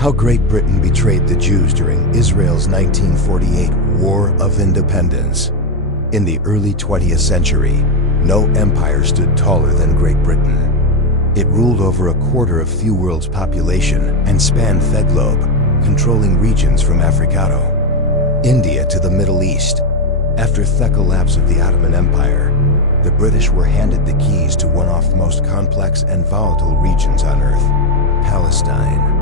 How Great Britain betrayed the Jews during Israel's 1948 War of Independence. In the early 20th century, no empire stood taller than Great Britain. It ruled over a quarter of the world's population and spanned the globe, controlling regions from Africa, India to the Middle East. After the collapse of the Ottoman Empire, the British were handed the keys to one of the most complex and volatile regions on Earth, Palestine.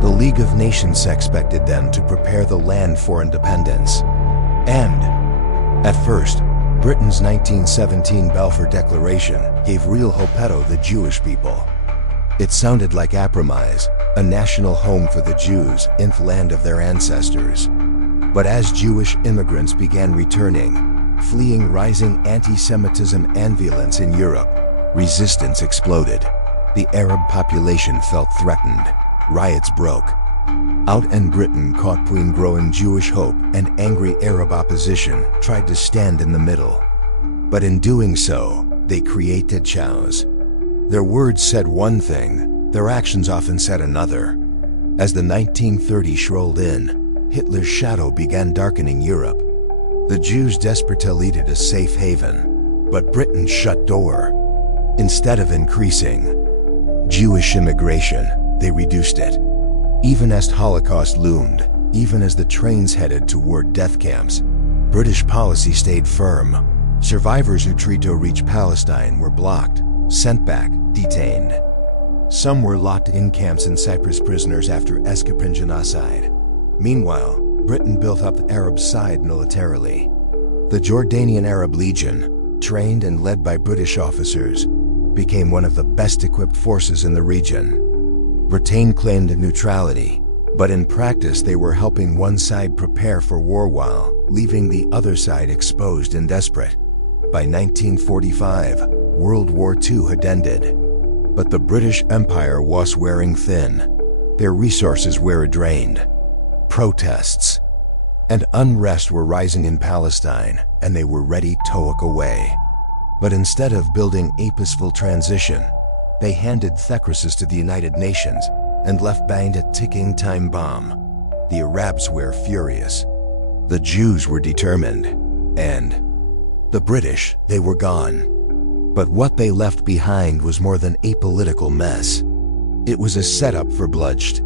The League of Nations expected them to prepare the land for independence. And, at first, Britain's 1917 Balfour Declaration gave real hope to the Jewish people. It sounded like a promise, a national home for the Jews in the land of their ancestors. But as Jewish immigrants began returning, fleeing rising anti-Semitism and violence in Europe, resistance exploded. The Arab population felt threatened. Riots broke out, and Britain, caught between growing Jewish hope and angry Arab opposition, tried to stand in the middle. But in doing so, they created chaos. Their words said one thing, their actions often said another. As the 1930s rolled in, Hitler's shadow began darkening Europe. The Jews desperately needed a safe haven, but Britain shut door. Instead of increasing Jewish immigration, they reduced it. Even as the Holocaust loomed, even as the trains headed toward death camps, British policy stayed firm. Survivors who tried to reach Palestine were blocked, sent back, detained. Some were locked in camps in Cyprus, prisoners after escaping genocide. Meanwhile, Britain built up the Arab side militarily. The Jordanian Arab Legion, trained and led by British officers, became one of the best-equipped forces in the region. Britain claimed neutrality, but in practice they were helping one side prepare for war while leaving the other side exposed and desperate. By 1945, World War II had ended, but the British Empire was wearing thin. Their resources were drained. Protests and unrest were rising in Palestine, and they were ready to walk away. But instead of building a peaceful transition, they handed the crisis to the United Nations and left behind a ticking time bomb. The Arabs were furious. The Jews were determined. And the British, they were gone. But what they left behind was more than a political mess. It was a setup for bloodshed.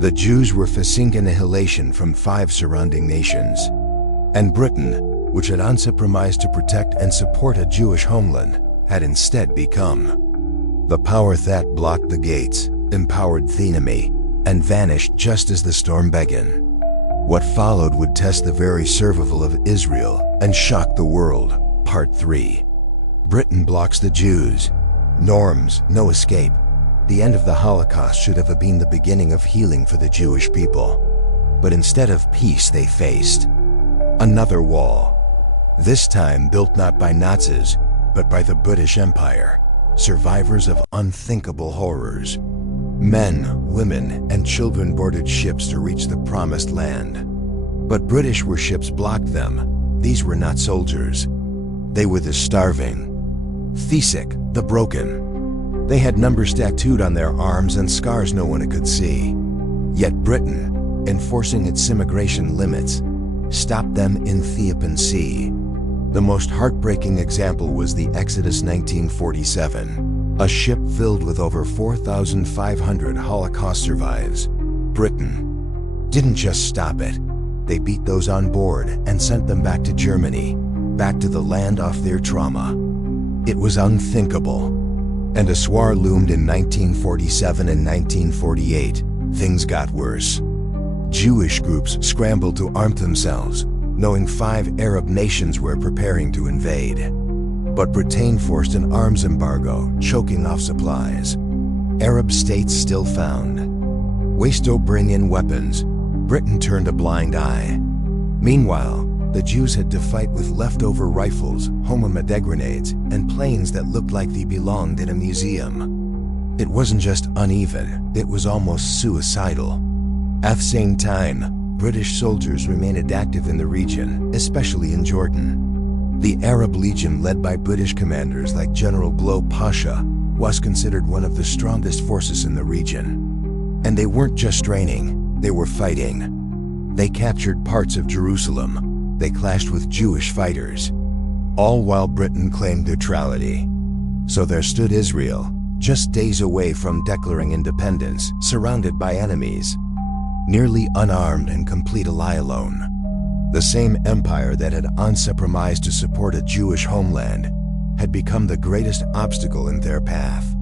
The Jews were facing annihilation from 5 surrounding nations. And Britain, which had once promised to protect and support a Jewish homeland, had instead become the power that blocked the gates, empowered the enemy, and vanished just as the storm began. What followed would test the very survival of Israel and shock the world. Part 3. Britain blocks the Jews. Norms, no escape. The end of the Holocaust should have been the beginning of healing for the Jewish people. But instead of peace, they faced another wall. This time built not by Nazis, but by the British Empire. Survivors of unthinkable horrors. Men, women, and children boarded ships to reach the promised land. But British warships blocked them. These were not soldiers. They were the starving, the sick, the broken. They had numbers tattooed on their arms and scars no one could see. Yet Britain, enforcing its immigration limits, stopped them in the open sea. The most heartbreaking example was the Exodus 1947, a ship filled with over 4,500 Holocaust survivors. Britain didn't just stop it. They beat those on board and sent them back to Germany, back to the land of their trauma. It was unthinkable. And as war loomed in 1947 and 1948, things got worse. Jewish groups scrambled to arm themselves, knowing 5 Arab nations were preparing to invade. But Britain forced an arms embargo, choking off supplies. Arab states still found ways to bring in weapons. Britain turned a blind eye. Meanwhile, the Jews had to fight with leftover rifles, homemade grenades, and planes that looked like they belonged in a museum. It wasn't just uneven, it was almost suicidal. At the same time, British soldiers remained active in the region, especially in Jordan. The Arab Legion, led by British commanders like General Glow Pasha, was considered one of the strongest forces in the region. And they weren't just training, they were fighting. They captured parts of Jerusalem. They clashed with Jewish fighters, all while Britain claimed neutrality. So there stood Israel, just days away from declaring independence, surrounded by enemies, nearly unarmed and complete a lie alone. The same empire that had uncompromised to support a Jewish homeland had become the greatest obstacle in their path.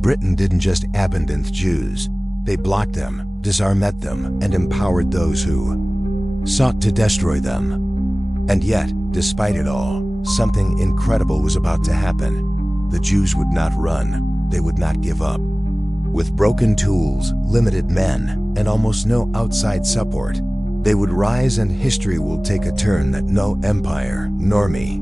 Britain didn't just abandon the Jews, they blocked them, disarmed them, and empowered those who sought to destroy them. And yet, despite it all, something incredible was about to happen. The Jews would not run, they would not give up. With broken tools, limited men, and almost no outside support, they would rise and history will take a turn that no empire, nor me,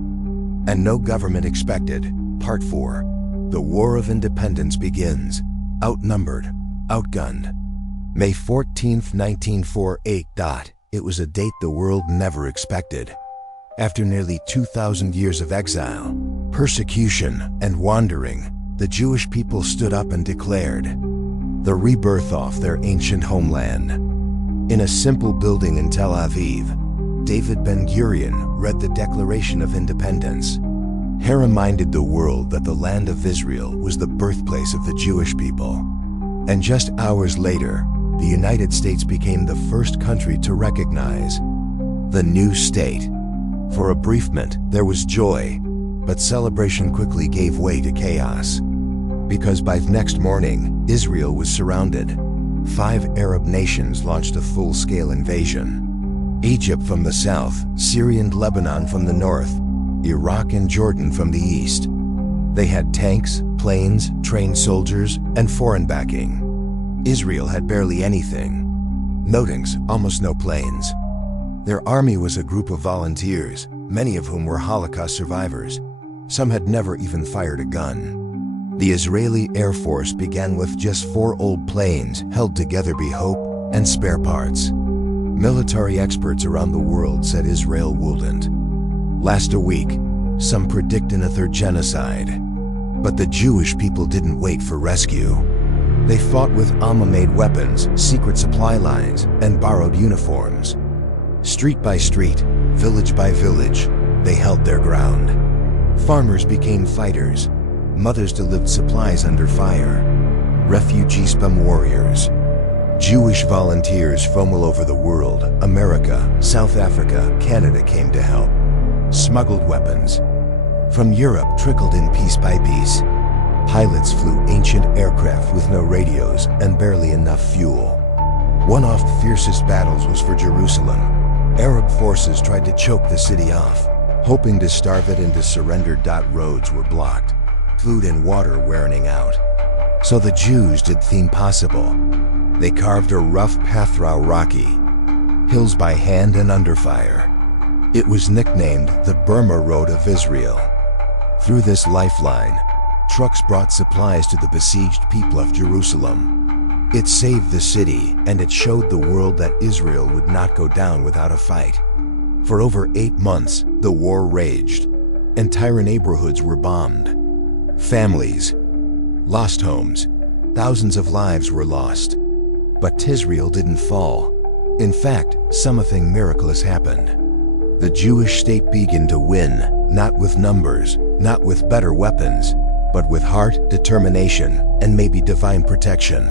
and no government expected. Part 4. The War of Independence begins. Outnumbered, outgunned. May 14th, 1948. It was a date the world never expected. After nearly 2,000 years of exile, persecution, and wandering, the Jewish people stood up and declared the rebirth of their ancient homeland. In a simple building in Tel Aviv, David Ben-Gurion read the Declaration of Independence. He reminded the world that the land of Israel was the birthplace of the Jewish people. And just hours later, the United States became the first country to recognize the new state. For a brief moment, there was joy, but celebration quickly gave way to chaos. Because by the next morning, Israel was surrounded. 5 Arab nations launched a full-scale invasion. Egypt from the south, Syria and Lebanon from the north, Iraq and Jordan from the east. They had tanks, planes, trained soldiers, and foreign backing. Israel had barely anything. No tanks, almost no planes. Their army was a group of volunteers, many of whom were Holocaust survivors. Some had never even fired a gun. The Israeli Air Force began with just 4 old planes held together by hope and spare parts. Military experts around the world said Israel wouldn't last a week. Some predicted a third genocide. But the Jewish people didn't wait for rescue. They fought with Alma-made weapons, secret supply lines, and borrowed uniforms. Street by street, village by village, they held their ground. Farmers became fighters. Mothers delivered supplies under fire. Refugees became warriors. Jewish volunteers from all over the world, America, South Africa, Canada came to help. Smuggled weapons from Europe trickled in piece by piece. Pilots flew ancient aircraft with no radios and barely enough fuel. One of the fiercest battles was for Jerusalem. Arab forces tried to choke the city off, hoping to starve it into surrender. Roads were blocked. Food and water wearing out. So the Jews did the impossible. They carved a rough path through rocky hills by hand and under fire. It was nicknamed the Burma Road of Israel. Through this lifeline, trucks brought supplies to the besieged people of Jerusalem. It saved the city, and it showed the world that Israel would not go down without a fight. For over 8 months, the war raged. Entire neighborhoods were bombed. Families lost homes. Thousands of lives were lost. But Israel didn't fall. In fact, something miraculous happened. The Jewish state began to win, not with numbers, not with better weapons, but with heart, determination, and maybe divine protection.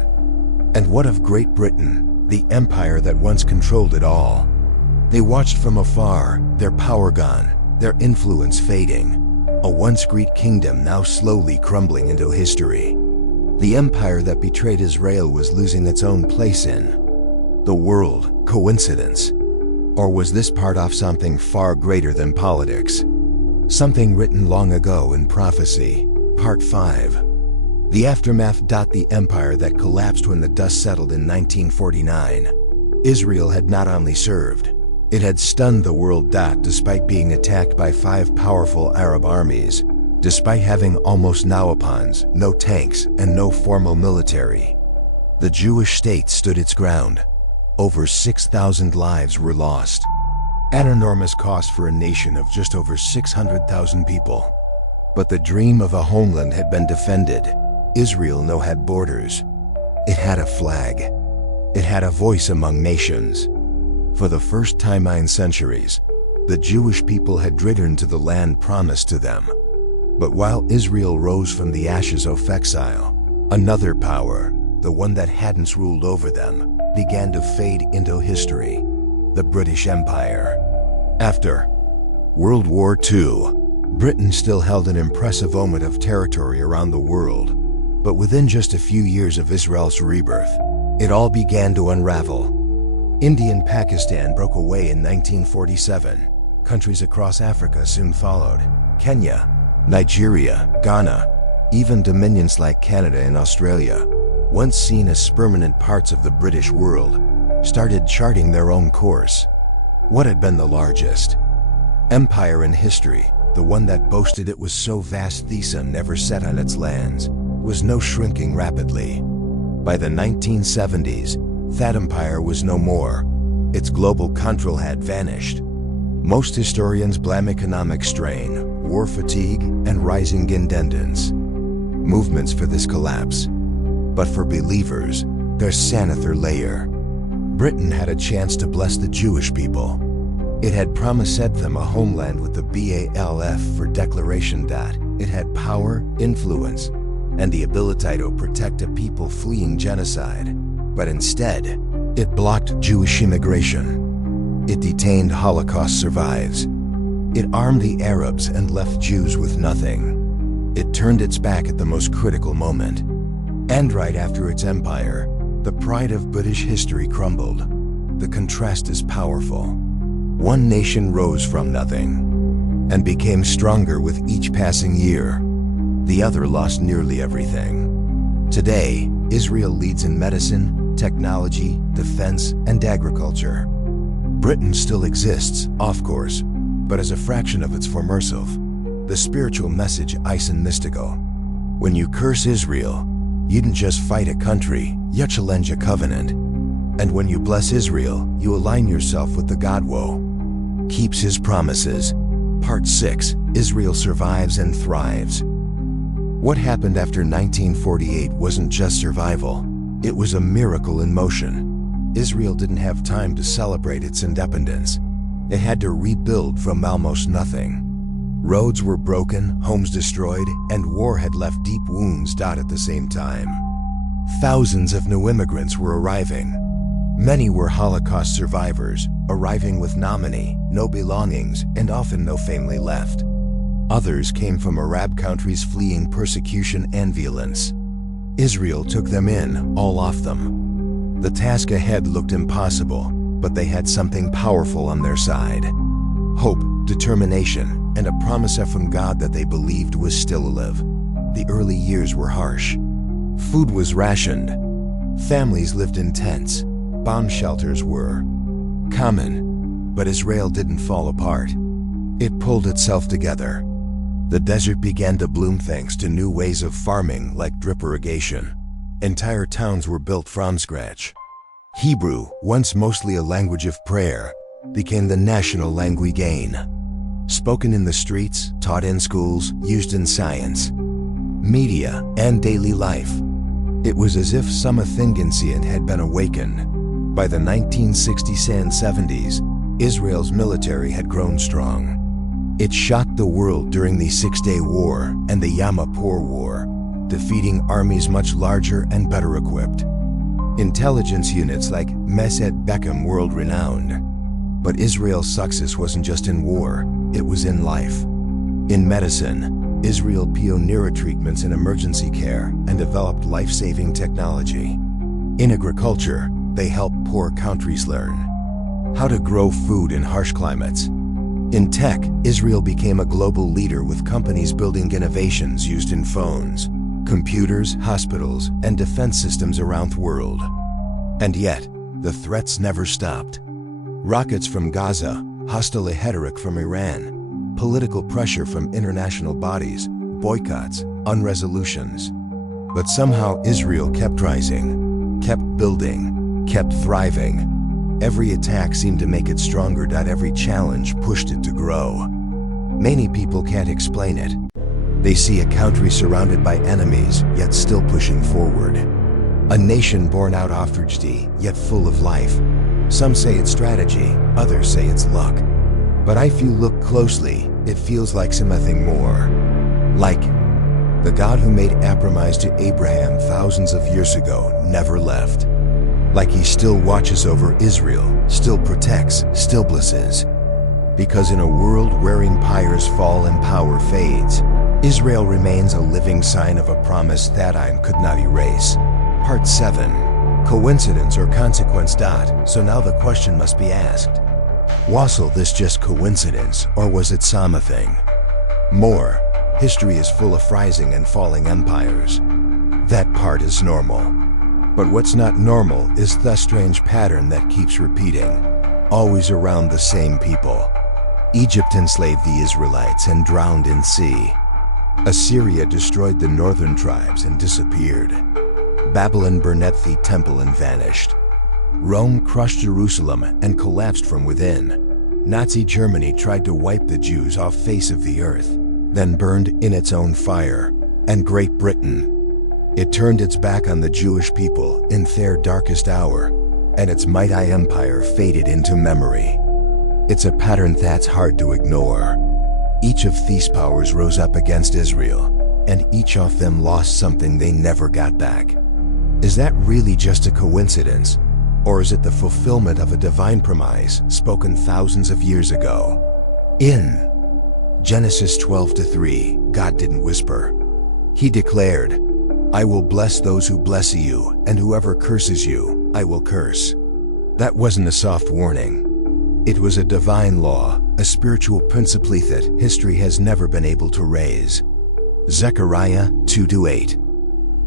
And what of Great Britain, the empire that once controlled it all? They watched from afar, their power gone, their influence fading. A once great kingdom now slowly crumbling into history. The empire that betrayed Israel was losing its own place in the world. Coincidence? Or was this part of something far greater than politics? Something written long ago in prophecy. Part 5. The aftermath. The empire that collapsed when the dust settled in 1949. Israel had not only served, it had stunned the world. Despite being attacked by 5 powerful Arab armies, despite having almost no weapons, no tanks, and no formal military, the Jewish state stood its ground. Over 6,000 lives were lost. An enormous cost for a nation of just over 600,000 people. But the dream of a homeland had been defended. Israel no had borders. It had a flag. It had a voice among nations. For the first time in centuries, the Jewish people had returned to the land promised to them. But while Israel rose from the ashes of exile, another power, the one that hadn't ruled over them, began to fade into history: the British Empire. After World War II, Britain still held an impressive amount of territory around the world. But within just a few years of Israel's rebirth, it all began to unravel. India and Pakistan broke away in 1947. Countries across Africa soon followed. Kenya, Nigeria, Ghana, even dominions like Canada and Australia, once seen as permanent parts of the British world, started charting their own course. What had been the largest empire in history, the one that boasted it was so vast the sun never set on its lands, was now shrinking rapidly. By the 1970s, that empire was no more. Its global control had vanished. Most historians blame economic strain, war fatigue, and rising independence movements for this collapse. But for believers, there's another layer. Britain had a chance to bless the Jewish people. It had promised them a homeland with the BALF for declaration that it had power, influence, and the ability to protect a people fleeing genocide. But instead, it blocked Jewish immigration. It detained Holocaust survivors. It armed the Arabs and left Jews with nothing. It turned its back at the most critical moment. And right after its empire, the pride of British history crumbled. The contrast is powerful. One nation rose from nothing and became stronger with each passing year. The other lost nearly everything. Today, Israel leads in medicine, technology, defense, and agriculture. Britain still exists, of course, but as a fraction of its former self. The spiritual message is mystical. When you curse Israel, you didn't just fight a country, you challenge a covenant. And when you bless Israel, you align yourself with the God who keeps his promises. Part 6, Israel survives and thrives. What happened after 1948 wasn't just survival, it was a miracle in motion. Israel didn't have time to celebrate its independence. It had to rebuild from almost nothing. Roads were broken, homes destroyed, and war had left deep wounds at the same time. Thousands of new immigrants were arriving. Many were Holocaust survivors, arriving with no belongings, and often no family left. Others came from Arab countries fleeing persecution and violence. Israel took them in, all of them. The task ahead looked impossible, but they had something powerful on their side. Hope, determination, and a promise from God that they believed was still alive. The early years were harsh. Food was rationed. Families lived in tents. Bomb shelters were common. But Israel didn't fall apart. It pulled itself together. The desert began to bloom thanks to new ways of farming like drip irrigation. Entire towns were built from scratch. Hebrew, once mostly a language of prayer, became the national language again. Spoken in the streets, taught in schools, used in science, media, and daily life. It was as if some ancient had been awakened. By the 1960s and 70s, Israel's military had grown strong. It shocked the world during the Six-Day War and the Yom Kippur War, defeating armies much larger and better equipped. Intelligence units like Mossad became world-renowned. But Israel's success wasn't just in war, it was in life. In medicine, Israel pioneered treatments in emergency care and developed life-saving technology. In agriculture, they helped poor countries learn how to grow food in harsh climates. In tech, Israel became a global leader with companies building innovations used in phones, computers, hospitals, and defense systems around the world. And yet, the threats never stopped. Rockets from Gaza, hostile rhetoric from Iran, political pressure from international bodies, boycotts, unresolutions. But somehow Israel kept rising, kept building, kept thriving. Every attack seemed to make it stronger. Every challenge pushed it to grow. Many people can't explain it. They see a country surrounded by enemies, yet still pushing forward. A nation born out of tragedy, yet full of life. Some say it's strategy, others say it's luck. But if you look closely, it feels like something more. Like the God who made a promise to Abraham thousands of years ago never left. Like he still watches over Israel, still protects, still blesses. Because in a world where empires fall and power fades, Israel remains a living sign of a promise that time could not erase. Part 7. Coincidence or consequence? So now the question must be asked. Was this just coincidence, or was it something more? History is full of rising and falling empires. That part is normal. But what's not normal is the strange pattern that keeps repeating, always around the same people. Egypt enslaved the Israelites and drowned in sea. Assyria destroyed the northern tribes and disappeared. Babylon burned the temple and vanished. Rome crushed Jerusalem and collapsed from within. Nazi Germany tried to wipe the Jews off face of the earth, then burned in its own fire. And Great Britain, it turned its back on the Jewish people in their darkest hour, and its mighty empire faded into memory. It's a pattern that's hard to ignore. Each of these powers rose up against Israel, and each of them lost something they never got back. Is that really just a coincidence? Or is it the fulfillment of a divine promise spoken thousands of years ago? In Genesis 12:3, God didn't whisper. He declared, "I will bless those who bless you, and whoever curses you, I will curse." That wasn't a soft warning. It was a divine law, a spiritual principle that history has never been able to raise. Zechariah 2:8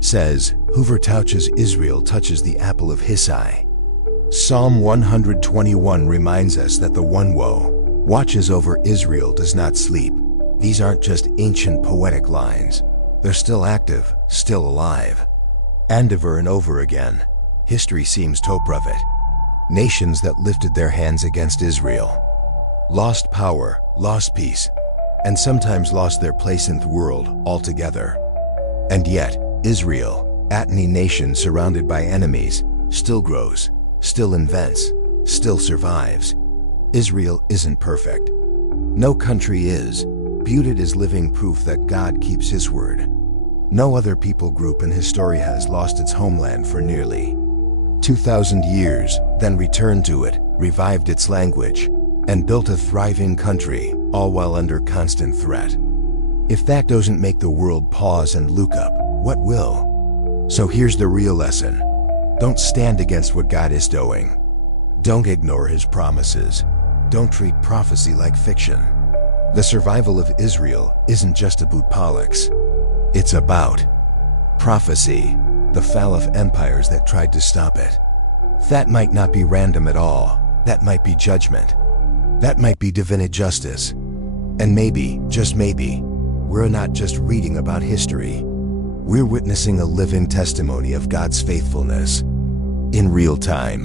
says, "Whoever touches Israel touches the apple of his eye." Psalm 121 reminds us that the one who watches over Israel does not sleep. These aren't just ancient poetic lines. They're still active, still alive. And over again, history seems to prove it. Nations that lifted their hands against Israel lost power, lost peace, and sometimes lost their place in the world altogether. And yet, Israel, a nation surrounded by enemies, still grows, still invents, still survives. Israel isn't perfect. No country is, viewed as living proof that God keeps his word. No other people group in history has lost its homeland for nearly 2,000 years, then returned to it, revived its language, and built a thriving country, all while under constant threat. If that doesn't make the world pause and look up, what will? So here's the real lesson. Don't stand against what God is doing. Don't ignore his promises. Don't treat prophecy like fiction. The survival of Israel isn't just about politics. It's about prophecy, the fall of empires that tried to stop it. That might not be random at all. That might be judgment. That might be divine justice. And maybe, just maybe, we're not just reading about history. We're witnessing a living testimony of God's faithfulness in real time.